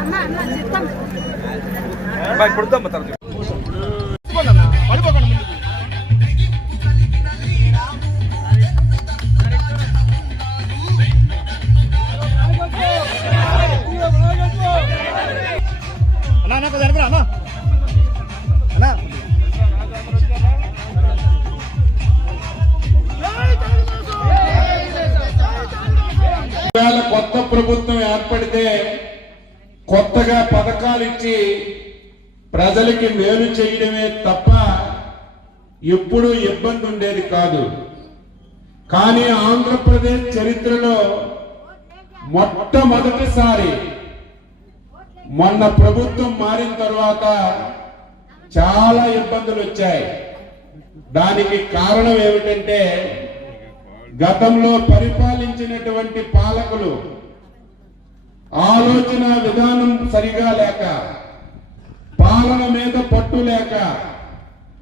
అన్న అన్న చెప్తాం కొడుతాం తర్వాత అన్నా అన్నా కొద్దిగా వెనకరా, అన్నా అన్నా ఇవాళ కొత్త ప్రభుత్వం ఏర్పడితే కొత్తగా పథకాలు ఇచ్చి ప్రజలకి మేలు చేయడమే తప్ప ఎప్పుడూ ఇబ్బంది ఉండేది కాదు. కానీ ఆంధ్రప్రదేశ్ చరిత్రలో మొట్టమొదటిసారి మొన్న ప్రభుత్వం మారిన తర్వాత చాలా ఇబ్బందులు వచ్చాయి. దానికి కారణం ఏమిటంటే గతంలో పరిపాలించినటువంటి పాలకులు ఆలోచన విధానం సరిగా లేక పాలన మీద పట్టు లేక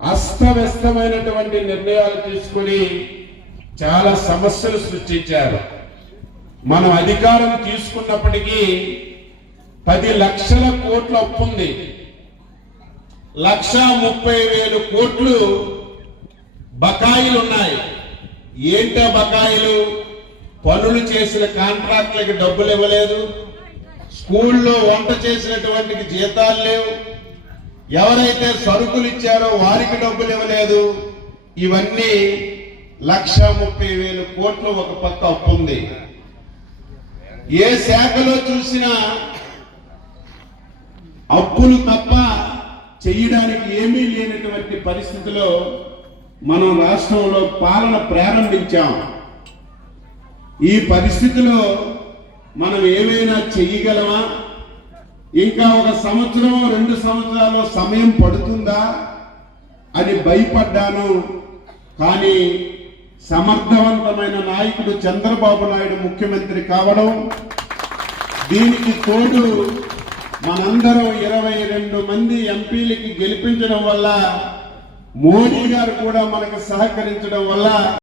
అస్తవ్యస్తమైనటువంటి నిర్ణయాలు తీసుకుని చాలా సమస్యలు సృష్టించారు. మనం అధికారం తీసుకున్నప్పటికీ పది లక్షల కోట్ల అప్పు ఉంది లక్ష ముప్పై వేలు కోట్లు బకాయిలు ఉన్నాయి ఏంటో బకాయిలు? పనులు చేసిన కాంట్రాక్ట్లకి డబ్బులు ఇవ్వలేదు. స్కూల్లో వంట చేసినటువంటి జీతాలు లేవు. ఎవరైతే సరుకులు ఇచ్చారో వారికి డబ్బులు ఇవ్వలేదు. ఇవన్నీ లక్ష ముప్పై వేలు కోట్లు ఒక పక్క అప్పు ఉంది. ఏ శాఖలో చూసినా అప్పులు తప్ప చేయడానికి ఏమీ లేనటువంటి పరిస్థితిలో మనం రాష్ట్రంలో పాలన ప్రారంభించాం. ఈ పరిస్థితిలో మనం ఏమైనా చెయ్యగలమా? ఇంకా ఒక సంవత్సరం రెండు సంవత్సరాలు సమయం పడుతుందా? అని భయపడ్డాను. కానీ సమర్థవంతమైన నాయకుడు చంద్రబాబు నాయుడు ముఖ్యమంత్రి కావడం దీనికి తోడు మనందరం ఇరవై రెండు మంది ఎంపీలకి గెలిపించడం వల్ల మోడీ గారు కూడా మనకు సహకరించడం వల్ల